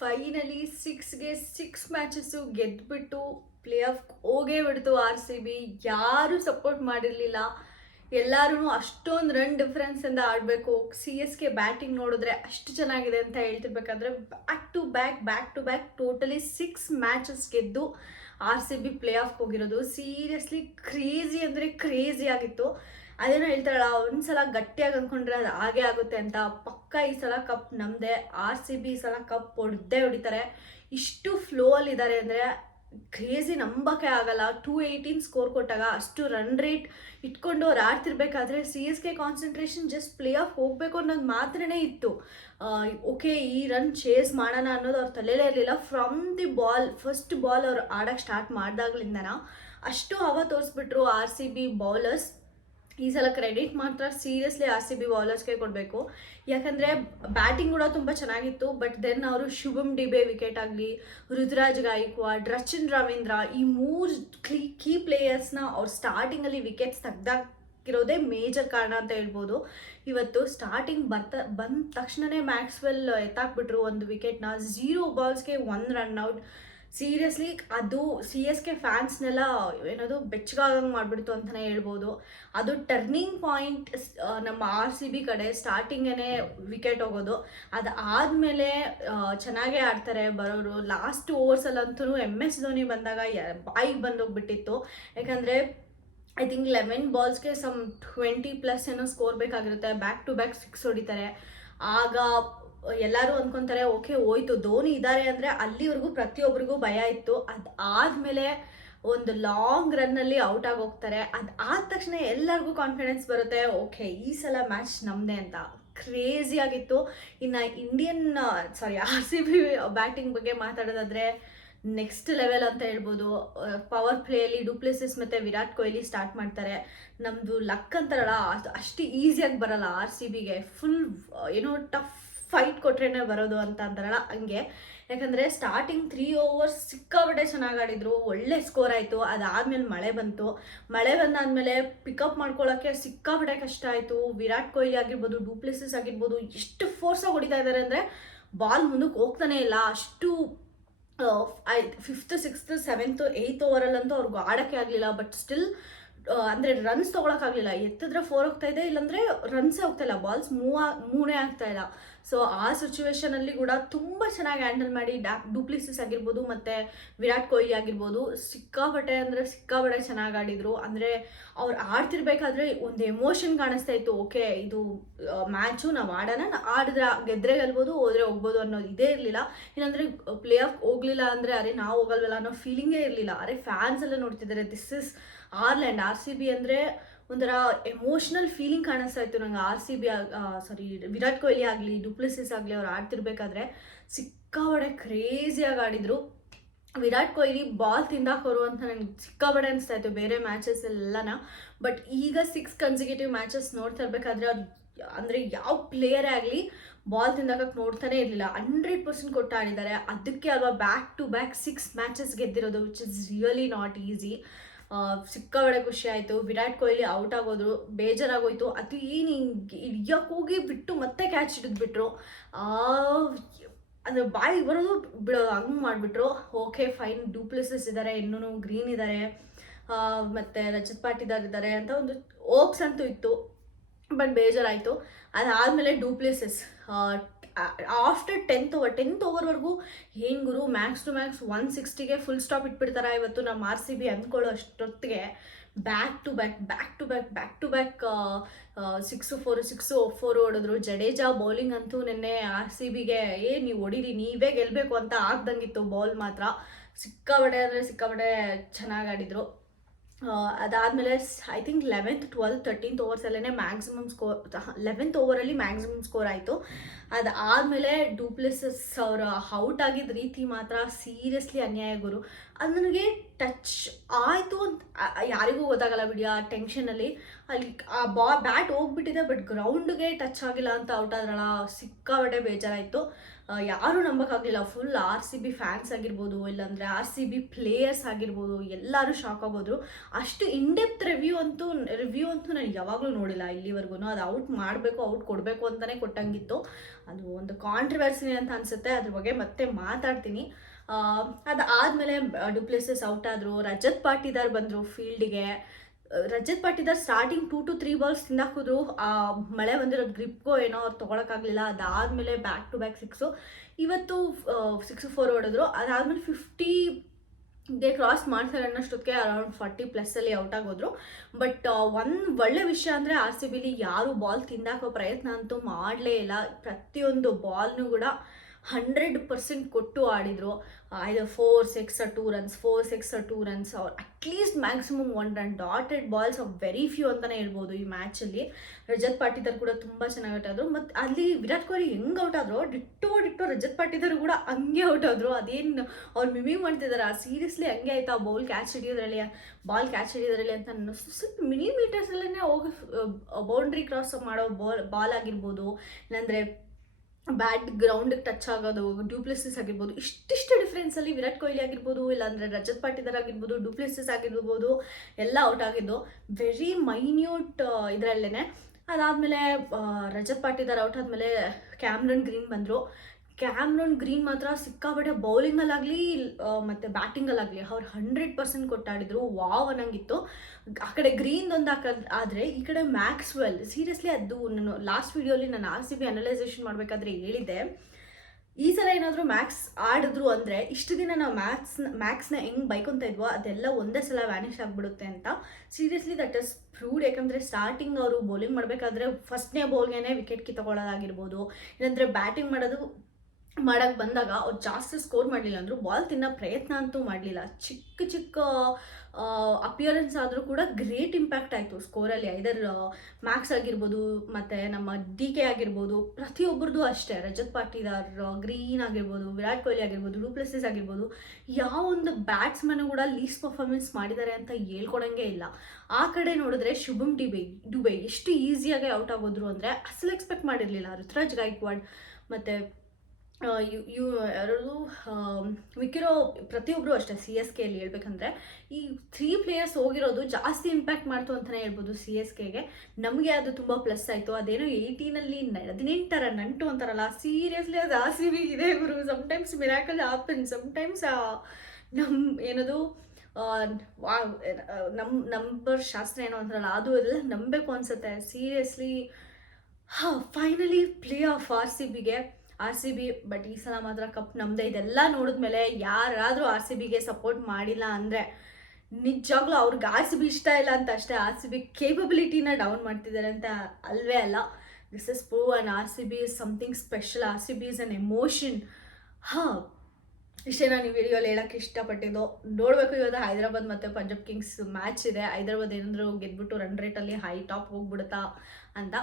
Finally ಸಿಕ್ಸ್ಗೆ six matches ಗೆದ್ದುಬಿಟ್ಟು play off ಹೋಗೇ ಬಿಡ್ತು RCB. ಯಾರೂ ಸಪೋರ್ಟ್ ಮಾಡಿರಲಿಲ್ಲ. ಎಲ್ಲರೂ ಅಷ್ಟೊಂದು ರನ್ ಡಿಫ್ರೆನ್ಸಿಂದ ಆಡಬೇಕು. CSK ಬ್ಯಾಟಿಂಗ್ ನೋಡಿದ್ರೆ ಅಷ್ಟು ಚೆನ್ನಾಗಿದೆ ಅಂತ ಹೇಳ್ತಿರ್ಬೇಕಾದ್ರೆ back to back totally 6 matches ಗೆದ್ದು RCB ಪ್ಲೇ ಆಫ್ ಹೋಗಿರೋದು. ಸೀರಿಯಸ್ಲಿ ಕ್ರೇಜಿ ಅಂದರೆ ಕ್ರೇಜಿ ಆಗಿತ್ತು. ಅದೇನೋ ಹೇಳ್ತಾರಲ್ಲ, ಒಂದ್ಸಲ ಗಟ್ಟಿಯಾಗಿ ಅಂದ್ಕೊಂಡ್ರೆ ಅದು ಹಾಗೆ ಆಗುತ್ತೆ ಅಂತ. ಪಕ್ಕ ಈ ಸಲ ಕಪ್ ನಮ್ಮದೇ. RCB ಈ ಸಲ ಕಪ್ ಹೊಡಿತಾರೆ. ಇಷ್ಟು ಫ್ಲೋ ಅಲ್ಲಿದ್ದಾರೆ ಅಂದರೆ ಕ್ರೇಜಿ, ನಂಬಕ್ಕೆ ಆಗಲ್ಲ. 218 ಸ್ಕೋರ್ ಕೊಟ್ಟಾಗ ಅಷ್ಟು ರನ್ ರೇಟ್ ಇಟ್ಕೊಂಡು ಅವ್ರು ಆಡ್ತಿರ್ಬೇಕಾದ್ರೆ CSK concentration just play of ಹೋಗಬೇಕು ಅನ್ನೋದು ಮಾತ್ರನೇ ಇತ್ತು. ಓಕೆ, ಈ ರನ್ ಚೇಸ್ ಮಾಡೋಣ ಅನ್ನೋದು ಅವ್ರ ತಲೆಯಲ್ಲೇ ಇರಲಿಲ್ಲ. ಫ್ರಮ್ ದಿ ಫಸ್ಟ್ ಬಾಲ್ ಅವ್ರು ಆಡೋಕ್ಕೆ ಸ್ಟಾರ್ಟ್ ಮಾಡಿದಾಗ್ಲಿಂದನ ಅಷ್ಟು ಹವಾ ತೋರಿಸ್ಬಿಟ್ರು RCB ಬೌಲರ್ಸ್. ಈ ಸಲ ಕ್ರೆಡಿಟ್ ಮಾತ್ರ ಸೀರಿಯಸ್ಲಿ RCB ಬೌಲರ್ಸ್ಗೆ ಕೊಡಬೇಕು. ಯಾಕಂದರೆ ಬ್ಯಾಟಿಂಗ್ ಕೂಡ ತುಂಬ ಚೆನ್ನಾಗಿತ್ತು. ಬಟ್ ದೆನ್ ಅವರು ಶುಭಮ್ ಡಿಬೆ ವಿಕೆಟ್ ಆಗಲಿ, ರುದ್ರಾಜ್ ಗಾಯಕ್ವಾಡ್, ರಚಿನ್ ರವೀಂದ್ರ, ಈ 3 ಕೀ ಪ್ಲೇಯರ್ಸ್ನ ಅವ್ರು ಸ್ಟಾರ್ಟಿಂಗಲ್ಲಿ ವಿಕೆಟ್ಸ್ ತೆಗ್ದಾಕಿರೋದೇ ಮೇಜರ್ ಕಾರಣ ಅಂತ ಹೇಳ್ಬೋದು. ಇವತ್ತು ಸ್ಟಾರ್ಟಿಂಗ್ ಬಂದ ತಕ್ಷಣವೇ ಮ್ಯಾಕ್ಸ್ವೆಲ್ ಎತ್ತಾಕ್ಬಿಟ್ರು ಒಂದು ವಿಕೆಟ್ನ. 0 ಬಾಲ್ಸ್ಗೆ 1 ರನ್ ಔಟ್. ಸೀರಿಯಸ್ಲಿ ಅದು CSK ಫ್ಯಾನ್ಸ್ನೆಲ್ಲ ಏನದು ಬೆಚ್ಚಗಾಗಂಗೆ ಮಾಡಿಬಿಡ್ತು ಅಂತಲೇ ಹೇಳ್ಬೋದು. ಅದು ಟರ್ನಿಂಗ್ ಪಾಯಿಂಟ್ ನಮ್ಮ RCB ಕಡೆ. ಸ್ಟಾರ್ಟಿಂಗೇ ವಿಕೆಟ್ ಹೋಗೋದು, ಅದಾದಮೇಲೆ ಚೆನ್ನಾಗೇ ಆಡ್ತಾರೆ ಬರೋರು. ಲಾಸ್ಟ್ ಓವರ್ಸಲ್ಲಂತೂ MS ಧೋನಿ ಬಂದಾಗ ಬಾಯಿಗೆ ಬಂದೋಗ್ಬಿಟ್ಟಿತ್ತು. ಯಾಕಂದರೆ ಐ ಥಿಂಕ್ 11 ಬಾಲ್ಸ್ಗೆ ಸಮ್ 20+ ಏನೋ ಸ್ಕೋರ್ ಬೇಕಾಗಿರುತ್ತೆ. ಬ್ಯಾಕ್ ಟು ಬ್ಯಾಕ್ 6 ಹೊಡಿತಾರೆ. ಆಗ ಎಲ್ಲರೂ ಅಂದ್ಕೊತಾರೆ ಓಕೆ ಹೋಯ್ತು, ಧೋನಿ ಇದ್ದಾರೆ ಅಂದರೆ. ಅಲ್ಲಿವರೆಗೂ ಪ್ರತಿಯೊಬ್ಬರಿಗೂ ಭಯ ಇತ್ತು. ಅದಾದಮೇಲೆ ಒಂದು ಲಾಂಗ್ ರನ್ನಲ್ಲಿ ಔಟ್ ಆಗಿ ಹೋಗ್ತಾರೆ. ಅದಾದ ತಕ್ಷಣ ಎಲ್ಲರಿಗೂ ಕಾನ್ಫಿಡೆನ್ಸ್ ಬರುತ್ತೆ, ಓಕೆ ಈ ಸಲ ಮ್ಯಾಚ್ ನಮ್ಮದೇ ಅಂತ. ಕ್ರೇಜಿ ಆಗಿತ್ತು. ಇನ್ನು RCB ಬ್ಯಾಟಿಂಗ್ ಬಗ್ಗೆ ಮಾತಾಡೋದಾದರೆ ನೆಕ್ಸ್ಟ್ ಲೆವೆಲ್ ಅಂತ ಹೇಳ್ಬೋದು. ಪವರ್ ಪ್ಲೇಯಲ್ಲಿ ಡುಪ್ಲೆಸಿಸ್ ಮತ್ತು ವಿರಾಟ್ ಕೊಹ್ಲಿ ಸ್ಟಾರ್ಟ್ ಮಾಡ್ತಾರೆ. ನಮ್ಮದು ಲಕ್ ಅಂತಾರಲ್ಲ, ಅಷ್ಟು ಈಸಿಯಾಗಿ ಬರಲ್ಲ RCBಗೆ. ಫುಲ್ ಏನೋ ಟಫ್ ಫೈಟ್ ಕೊಟ್ರೇನೆ ಬರೋದು ಅಂತ ಅಂತಾರಲ್ಲ, ಹಂಗೆ. ಯಾಕಂದರೆ ಸ್ಟಾರ್ಟಿಂಗ್ 3 ಓವರ್ಸ್ ಸಿಕ್ಕಾಪಟ್ಟೆ ಚೆನ್ನಾಗಿ ಆಡಿದ್ರು, ಒಳ್ಳೆ ಸ್ಕೋರ್ ಆಯಿತು. ಅದಾದಮೇಲೆ ಮಳೆ ಬಂದಾದಮೇಲೆ ಪಿಕಪ್ ಮಾಡ್ಕೊಳ್ಳೋಕ್ಕೆ ಸಿಕ್ಕಾಪಟ್ಟೆ ಕಷ್ಟ ಆಯಿತು. ವಿರಾಟ್ ಕೊಹ್ಲಿ ಆಗಿರ್ಬೋದು, ಡುಪ್ಲೆಸಿಸ್ ಆಗಿರ್ಬೋದು, ಎಷ್ಟು ಫೋರ್ಸಾಗಿ ಹೊಡಿತಾ ಇದ್ದಾರೆ ಅಂದರೆ ಬಾಲ್ ಮುಂದಕ್ಕೆ ಹೋಗ್ತಾನೆ ಇಲ್ಲ. ಅಷ್ಟು 5th 6th 7th 8th ಓವರಲ್ಲಂತೂ ಅವ್ರಿಗೆ ಆಡೋಕ್ಕೆ ಆಗಲಿಲ್ಲ. ಬಟ್ ಸ್ಟಿಲ್ ಅಂದರೆ ರನ್ಸ್ ತೊಗೊಳಕ್ಕಾಗಲಿಲ್ಲ. ಎತ್ತಿದ್ರೆ 4 ಹೋಗ್ತಾಯಿದೆ, ಇಲ್ಲಾಂದರೆ ರನ್ಸೇ ಹೋಗ್ತಾಯಿಲ್ಲ. ಬಾಲ್ಸ್ ಮೂವೇ ಆಗ್ತಾಯಿಲ್ಲ. ಸೊ ಆ ಸಿಚುವೇಷನಲ್ಲಿ ಕೂಡ ತುಂಬ ಚೆನ್ನಾಗಿ ಹ್ಯಾಂಡಲ್ ಮಾಡಿ ಡುಪ್ಲೆಸಿಸ್ ಆಗಿರ್ಬೋದು ಮತ್ತು ವಿರಾಟ್ ಕೊಹ್ಲಿ ಆಗಿರ್ಬೋದು ಸಿಕ್ಕಾಪಟ್ಟೆ ಚೆನ್ನಾಗಿ ಆಡಿದರು. ಅಂದರೆ ಅವ್ರು ಆಡ್ತಿರ್ಬೇಕಾದ್ರೆ ಒಂದು ಎಮೋಷನ್ ಕಾಣಿಸ್ತಾ ಇತ್ತು. ಓಕೆ, ಇದು ಮ್ಯಾಚು ನಾವು ಆಡಿದ್ರೆ ಗೆದ್ರೆ ಗೆಲ್ಬೋದು, ಹೋದರೆ ಹೋಗ್ಬೋದು ಅನ್ನೋದು ಇದೇ ಇರಲಿಲ್ಲ. ಇಲ್ಲಾಂದರೆ ಪ್ಲೇ ಆಫ್ ಹೋಗಲಿಲ್ಲ ಅಂದರೆ ಅರೆ ನಾವು ಹೋಗಲ್ವಲ್ಲ ಅನ್ನೋ ಫೀಲಿಂಗೇ ಇರಲಿಲ್ಲ. ಅರೆ ಫ್ಯಾನ್ಸ್ ಎಲ್ಲ ನೋಡ್ತಿದ್ದಾರೆ, ದಿಸ್ ಇಸ್ ಆರ್ಲ್ಯಾಂಡ್. RCB ಅಂದರೆ ಒಂಥರ ಎಮೋಷ್ನಲ್ ಫೀಲಿಂಗ್ ಕಾಣಿಸ್ತಾ ಇತ್ತು ನಂಗೆ. ವಿರಾಟ್ ಕೊಹ್ಲಿ ಆಗಲಿ, ಡುಪ್ಲೆಸಿಸ್ ಆಗಲಿ, ಅವ್ರು ಆಡ್ತಿರ್ಬೇಕಾದ್ರೆ ಸಿಕ್ಕಾಪಟ್ಟೆ ಕ್ರೇಜಿಯಾಗಿ ಆಡಿದರು. ವಿರಾಟ್ ಕೊಹ್ಲಿ ಬಾಲ್ ತಿಂದಾಕೋರು ಅಂತ ನನಗೆ ಸಿಕ್ಕಾಪಟ್ಟೆ ಅನಿಸ್ತಾ ಇತ್ತು ಬೇರೆ ಮ್ಯಾಚಸ್ ಎಲ್ಲನ. ಬಟ್ ಈಗ 6 ಕನ್ಸಿಕ್ಯೂಟಿವ್ ಮ್ಯಾಚಸ್ ನೋಡ್ತಾ ಇರಬೇಕಾದ್ರೆ ಅವ್ರು ಅಂದರೆ ಯಾವ ಪ್ಲೇಯರೇ ಆಗಲಿ ಬಾಲ್ ತಿಂದಾಕಕ್ಕೆ ನೋಡ್ತಾನೆ ಇರಲಿಲ್ಲ. 100% ಕೊಟ್ಟು ಆಡಿದ್ದಾರೆ. ಅದಕ್ಕೆ ಅಲ್ವಾ ಬ್ಯಾಕ್ ಟು ಬ್ಯಾಕ್ 6 ಮ್ಯಾಚಸ್ ಗೆದ್ದಿರೋದು, which is really not easy. ಸಿಕ್ಕಾಪಟ್ಟೆ ಖುಷಿ ಆಯಿತು. ವಿರಾಟ್ ಕೊಹ್ಲಿ ಔಟ್ ಆಗೋದ್ರು, ಬೇಜಾರಾಗೋಯ್ತು. ಅದು ಏನು ಹಿಡಿಯೋಕೆ ಹೋಗಿ ಬಿಟ್ಟು ಮತ್ತೆ ಕ್ಯಾಚ್ ಹಿಡಿದ್ಬಿಟ್ರು. ಅಂದರೆ ಬಾಯಿಗೆ ಬರೋದು ಬಿಡೋದು ಹಂಗೆ ಮಾಡಿಬಿಟ್ರು. ಓಕೆ ಫೈನ್, ಡುಪ್ಲೆಸಿಸ್ ಇದ್ದಾರೆ, ಇನ್ನೂ ಗ್ರೀನ್ ಇದ್ದಾರೆ, ಮತ್ತು ರಜತ್ ಪಾಟಿದಾರ್ ಇದ್ದಾರೆ ಅಂತ ಒಂದು ಓಪ್ಸ್ ಅಂತೂ ಇತ್ತು. ಬಟ್ ಬೇಜಾರಾಯಿತು. ಅದಾದಮೇಲೆ ಡುಪ್ಲೆಸಿಸ್ ಆಫ್ಟರ್ 10th ಓವರ್ವರೆಗೂ ಏನು ಗುರು, ಮ್ಯಾಕ್ಸ್ ಟು ಮ್ಯಾಕ್ಸ್ 160ಗೆ ಫುಲ್ ಸ್ಟಾಪ್ ಇಟ್ಬಿಡ್ತಾರೆ ಇವತ್ತು ನಮ್ಮ RCB ಅಂದ್ಕೊಳ್ಳೋ ಅಷ್ಟೊತ್ತಿಗೆ ಬ್ಯಾಕ್ ಟು ಬ್ಯಾಕ್ 6-4 ಹೊಡೆದ್ರು. ಜಡೇಜಾ ಬೌಲಿಂಗ್ ಅಂತೂ ನಿನ್ನೆ RCBಗೆ ನೀವು ಹೊಡೀರಿ, ನೀವೇ ಗೆಲ್ಲಬೇಕು ಅಂತ ಆಗ್ದಂಗಿತ್ತು. ಬಾಲ್ ಮಾತ್ರ ಸಿಕ್ಕಾಪಟ್ಟೆ ಚೆನ್ನಾಗಿ ಆಡಿದರು. ಅದಾದಮೇಲೆ I think 11th 12th 13th ಓವರ್ಸಲ್ಲೇ ಮ್ಯಾಕ್ಸಿಮಮ್ ಸ್ಕೋರ್, 11th ಓವರಲ್ಲಿ ಮ್ಯಾಕ್ಸಿಮಮ್ ಸ್ಕೋರ್ ಆಯಿತು. ಅದಾದಮೇಲೆ ಡುಪ್ಲೆಸಿಸ್ ಅವರು ಔಟ್ ಆಗಿದ್ದ ರೀತಿ ಮಾತ್ರ ಸೀರಿಯಸ್ಲಿ ಅನ್ಯಾಯ ಗುರು. ಅದು ನನಗೆ ಟಚ್ ಆಯಿತು ಅಂತ ಯಾರಿಗೂ ಗೊತ್ತಾಗಲ್ಲ ಬಿಡಿ. ಆ ಟೆನ್ಷನಲ್ಲಿ ಅಲ್ಲಿ ಆ ಬ್ಯಾಟ್ ಹೋಗ್ಬಿಟ್ಟಿದೆ, ಬಟ್ ಗ್ರೌಂಡ್ಗೆ ಟಚ್ ಆಗಿಲ್ಲ ಅಂತ ಔಟ್ ಆದ್ರಲ್ಲ, ಸಿಕ್ಕಾಪಟ್ಟೆ ಬೇಜಾರಾಯಿತು. ಯಾರೂ ನಂಬೋಕ್ಕಾಗಲಿಲ್ಲ. Full R C B fans ಆಗಿರ್ಬೋದು, ಇಲ್ಲಾಂದರೆ ಆರ್ ಸಿ ಬಿ ಪ್ಲೇಯರ್ಸ್ ಆಗಿರ್ಬೋದು, ಎಲ್ಲರೂ ಶಾಕ್ ಆಗೋದ್ರು. ಅಷ್ಟು ಇನ್ಡೆಪ್ತ್ ರಿವ್ಯೂ ಅಂತೂ ನಾನು ಯಾವಾಗಲೂ ನೋಡಿಲ್ಲ ಇಲ್ಲಿವರೆಗೂ. ಅದು ಔಟ್ ಮಾಡಬೇಕು, ಔಟ್ ಕೊಡಬೇಕು ಅಂತಲೇ ಕೊಟ್ಟಂಗಿತ್ತು. ಅದು ಒಂದು ಕಾಂಟ್ರವರ್ಸಿ ಅಂತ ಅನಿಸುತ್ತೆ, ಅದ್ರ ಬಗ್ಗೆ ಮತ್ತೆ ಮಾತಾಡ್ತೀನಿ. ಅದಾದಮೇಲೆ ಡುಪ್ಲೆಸಿಸ್ ಔಟ್ ಆದರು. ರಜತ್ ಪಾಟಿದಾರ್ ಬಂದರು ಫೀಲ್ಡಿಗೆ. Rajat Patidar starting 2 to 3 balls ತಿಂದಾಕಿದ್ರು. ಮಳೆ ಬಂದಿರೋದು ಗ್ರಿಪ್ಗೋ ಏನೋ ಅವ್ರು ತೊಗೊಳಕ್ಕಾಗಲಿಲ್ಲ. ಅದಾದಮೇಲೆ ಬ್ಯಾಕ್ ಟು ಬ್ಯಾಕ್ 6. ಇವತ್ತು 6-4 ಹೊಡೆದ್ರು. ಅದಾದಮೇಲೆ 50 ಕ್ರಾಸ್ ಮಾಡ್ತಾರೆ ಅನ್ನೋಷ್ಟೊತ್ತಿಗೆ ಅರೌಂಡ್ 40+ ಔಟ್ ಆಗೋದ್ರು. ಬಟ್ ಒಂದು ಒಳ್ಳೆ ವಿಷಯ ಅಂದರೆ ಆರ್ ಸಿ ಬಿಲಿ ಯಾರು ಬಾಲ್ ತಿಂದಾಕೋ ಪ್ರಯತ್ನ ಅಂತೂ ಮಾಡಲೇ ಇಲ್ಲ. ಪ್ರತಿಯೊಂದು ಬಾಲ್ನೂ ಕೂಡ 100% ಕೊಟ್ಟು ಆಡಿದರು. either 4 6 or 2 runs, 4 6 or 2 runs, or at least maximum 1 run. Dotted balls of very few ಅಂತಲೇ ಹೇಳ್ಬೋದು ಈ ಮ್ಯಾಚಲ್ಲಿ. ರಜತ್ ಪಾಟಿದಾರ್ ಕೂಡ ತುಂಬ ಚೆನ್ನಾಗಿ ಔಟ್ ಆದರು. ಮತ್ತು ಅಲ್ಲಿ ವಿರಾಟ್ ಕೊಹ್ಲಿ ಹೆಂಗೆ ಔಟ್ ಆದರು, ಡಿಟ್ಟೋ ರಜತ್ ಪಾಟಿದಾರ್ ಕೂಡ ಹಂಗೆ ಔಟ್ ಆದರು. ಅದೇನು ಅವ್ರು ಮಿಮಿಂಗ್ ಮಾಡ್ತಿದ್ದಾರೆ, ಸೀರಿಯಸ್ಲಿ ಹಂಗೆ ಆಯಿತಾ ಬಾಲ್ ಕ್ಯಾಚ್ ಹಿಡಿಯೋದ್ರಲ್ಲಿ ಅಂತ ಅನ್ನಿಸ್ತು. ಸ್ವಲ್ಪ ಮಿಲಿಮೀಟರ್ಸಲ್ಲೇ ಹೋಗಿ ಬೌಂಡ್ರಿ ಕ್ರಾಸ್ ಮಾಡೋ ಬಾಲ್ ಆಗಿರ್ಬೋದು, ಇಲ್ಲಾಂದರೆ ಬ್ಯಾಟ್ ಗ್ರೌಂಡಿಗೆ ಟಚ್ ಆಗೋದು, ಡ್ಯೂಪ್ಲೆಸಿಸ್ ಆಗಿರ್ಬೋದು. ಇಷ್ಟಿಷ್ಟು ಡಿಫ್ರೆನ್ಸಲ್ಲಿ ವಿರಾಟ್ ಕೊಹ್ಲಿ ಆಗಿರ್ಬೋದು, ಇಲ್ಲಾಂದರೆ ರಜತ್ ಪಾಟಿದಾರ್ ಆಗಿರ್ಬೋದು, ಡ್ಯೂಪ್ಲೆಸಿಸ್ ಆಗಿರ್ಬೋದು, ಎಲ್ಲ ಔಟ್ ಆಗಿದ್ದು ವೆರಿ ಮೈನ್ಯೂಟ್ ಇದರಲ್ಲೇ. ಅದಾದಮೇಲೆ ರಜತ್ ಪಾಟಿದಾರ್ ಔಟ್ ಆದಮೇಲೆ ಕ್ಯಾಮ್ರನ್ ಗ್ರೀನ್ ಬಂದರು. ಕ್ಯಾಮ್ರನ್ ಗ್ರೀನ್ ಮಾತ್ರ ಸಿಕ್ಕಾಪಟ್ಟೆ ಬೌಲಿಂಗಲ್ಲಾಗಲಿ ಮತ್ತು ಬ್ಯಾಟಿಂಗಲ್ಲಾಗಲಿ ಅವ್ರು 100% ಕೊಟ್ಟಾಡಿದ್ರು. ವಾವ್ ಅನ್ನಂಗಿತ್ತು. ಆ ಕಡೆ ಗ್ರೀನ್ ಒಂದು ಆದರೆ ಈ ಕಡೆ ಮ್ಯಾಕ್ಸ್ವೆಲ್, ಸೀರಿಯಸ್ಲಿ ಅದು ನಾನು ಲಾಸ್ಟ್ ವೀಡಿಯೋಲಿ ನಾನು ಆರ್ ಸಿ ಬಿ ಅನಲೈಸೇಷನ್ ಮಾಡಬೇಕಾದ್ರೆ ಹೇಳಿದ್ದೆ, ಈ ಸಲ ಏನಾದರೂ ಮ್ಯಾಕ್ಸ್ ಆಡಿದ್ರು ಅಂದರೆ ಇಷ್ಟು ದಿನ ನಾವು ಮ್ಯಾಕ್ಸ್ನ ಹೆಂಗೆ ಬೈಕೊತಾ ಇದ್ವೋ ಅದೆಲ್ಲ ಒಂದೇ ಸಲ ವ್ಯಾನಿಷ್ ಆಗಿಬಿಡುತ್ತೆ ಅಂತ. Seriously that is proved. ಯಾಕಂದರೆ ಸ್ಟಾರ್ಟಿಂಗ್ ಅವರು ಬೌಲಿಂಗ್ ಮಾಡಬೇಕಾದ್ರೆ ಫಸ್ಟ್ನೇ ಬಾಲ್ಗೆ ವಿಕೆಟ್ ಕಿತ್ತಕೊಳ್ಳೋದಾಗಿರ್ಬೋದು, ಇಲ್ಲಾಂದರೆ ಬ್ಯಾಟಿಂಗ್ ಮಾಡೋಕ್ಕೆ ಬಂದಾಗ ಅವ್ರು ಜಾಸ್ತಿ ಸ್ಕೋರ್ ಮಾಡಲಿಲ್ಲ ಅಂದರು, ಬಾಲ್ ತಿನ್ನೋ ಪ್ರಯತ್ನ ಅಂತೂ ಮಾಡಲಿಲ್ಲ. ಚಿಕ್ಕ ಅಪಿಯರೆನ್ಸ್ ಆದರೂ ಕೂಡ ಗ್ರೇಟ್ ಇಂಪ್ಯಾಕ್ಟ್ ಆಯಿತು ಸ್ಕೋರಲ್ಲಿ. ಐದರ್ ಮ್ಯಾಕ್ಸ್ ಆಗಿರ್ಬೋದು, ಮತ್ತು ನಮ್ಮ DK ಆಗಿರ್ಬೋದು, ಪ್ರತಿಯೊಬ್ಬರದು ಅಷ್ಟೇ. ರಜತ್ ಪಾಟಿದಾರ್, ಗ್ರೀನ್ ಆಗಿರ್ಬೋದು, ವಿರಾಟ್ ಕೊಹ್ಲಿ ಆಗಿರ್ಬೋದು, ಡುಪ್ಲೆಸಿಸ್ ಆಗಿರ್ಬೋದು, ಯಾವೊಂದು ಬ್ಯಾಟ್ಸ್ಮನ್ ಕೂಡ ಲೀಸ್ಟ್ ಪರ್ಫಾರ್ಮೆನ್ಸ್ ಮಾಡಿದ್ದಾರೆ ಅಂತ ಹೇಳ್ಕೊಡಂಗೆ ಇಲ್ಲ. ಆ ಕಡೆ ನೋಡಿದ್ರೆ ಶುಭಮ್ ಡುಬೆ ಎಷ್ಟು ಈಸಿಯಾಗಿ ಔಟ್ ಆಗೋದ್ರು ಅಂದರೆ ಅಸಲು ಎಕ್ಸ್ಪೆಕ್ಟ್ ಮಾಡಿರಲಿಲ್ಲ. ಋತುರಾಜ್ ಗಾಯಕ್ವಾಡ್ ಮತ್ತು ಯಾರು ಮಿಕ್ಕಿರೋ ಪ್ರತಿಯೊಬ್ಬರು ಅಷ್ಟೇ. CSKಯಲ್ಲಿ ಹೇಳ್ಬೇಕಂದ್ರೆ ಈ 3 ಪ್ಲೇಯರ್ಸ್ ಹೋಗಿರೋದು ಜಾಸ್ತಿ ಇಂಪ್ಯಾಕ್ಟ್ ಮಾಡ್ತು ಅಂತಲೇ ಹೇಳ್ಬೋದು CSKಗೆ. ನಮಗೆ ಅದು ತುಂಬ ಪ್ಲಸ್ ಆಯಿತು. ಅದೇನೋ 18ರಲ್ಲಿ 18 ನಂಟು ಅಂತಾರಲ್ಲ, ಸೀರಿಯಸ್ಲಿ ಅದು RCB ಇದೆ ಗುರು. ಸಮ್ಟೈಮ್ಸ್ ಮಿರಾಕಲ್ ಹ್ಯಾಪನ್, ಸಮ್ಟೈಮ್ಸ್ ಏನದು ನಂಬರ್ ಶಾಸ್ತ್ರ ಏನೋ ಅಂತಾರಲ್ಲ, ಅದು ಅದೆಲ್ಲ ನಂಬಬೇಕು ಅನಿಸುತ್ತೆ seriously. Finally play of RCB. But ಈ ಸಲ ಮಾತ್ರ ಕಪ್ ನಮ್ಮದೇ. ಇದೆಲ್ಲ ನೋಡಿದ್ಮೇಲೆ ಯಾರಾದರೂ RCBಗೆ ಸಪೋರ್ಟ್ ಮಾಡಿಲ್ಲ ಅಂದರೆ ನಿಜವಾಗ್ಲೂ ಅವ್ರಿಗೆ RCB ಇಷ್ಟ ಇಲ್ಲ ಅಂತ ಅಷ್ಟೇ, RCB ಕೇಪಬಿಲಿಟಿನ ಡೌನ್ ಮಾಡ್ತಿದ್ದಾರೆ ಅಂತ ಅಲ್ವೇ ಅಲ್ಲ. This is prove and RCB is something special. RCB is an emotion. ಇಷ್ಟೇ ನಾನು ಈ ವಿಡಿಯೋಲಿ ಹೇಳೋಕ್ಕೆ ಇಷ್ಟಪಟ್ಟಿದ್ದು. ನೋಡಬೇಕು, ಇವತ್ತು ಹೈದರಾಬಾದ್ ಮತ್ತು ಪಂಜಾಬ್ ಕಿಂಗ್ಸ್ ಮ್ಯಾಚ್ ಇದೆ. ಹೈದರಾಬಾದ್ ಏನಾದರೂ ಗೆದ್ಬಿಟ್ಟು ರನ್ ರೇಟಲ್ಲಿ ಹೈ ಟಾಪ್ ಹೋಗ್ಬಿಡುತ್ತಾ ಅಂತ.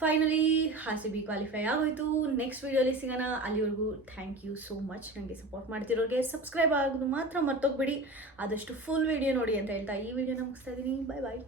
ಫೈನಲಿ RCB ಕ್ವಾಲಿಫೈ ಆಗೋಯ್ತು. ನೆಕ್ಸ್ಟ್ ವೀಡಿಯೋಲಿ ಸಿಗೋಣ. ಅಲ್ಲಿವರೆಗೂ ಥ್ಯಾಂಕ್ ಯು ಸೋ ಮಚ್. ನನಗೆ ಸಪೋರ್ಟ್ ಮಾಡ್ತಿರೋರಿಗೆ ಸಬ್ಸ್ಕ್ರೈಬ್ ಆಗೋದು ಮಾತ್ರ ಮರ್ತೋಗ್ಬಿಡಿ. ಆದಷ್ಟು ಫುಲ್ ವೀಡಿಯೋ ನೋಡಿ ಅಂತ ಹೇಳ್ತಾ ಈ ವಿಡಿಯೋನ ಮುಗಿಸ್ತಾ ಇದ್ದೀನಿ. ಬಾಯ್.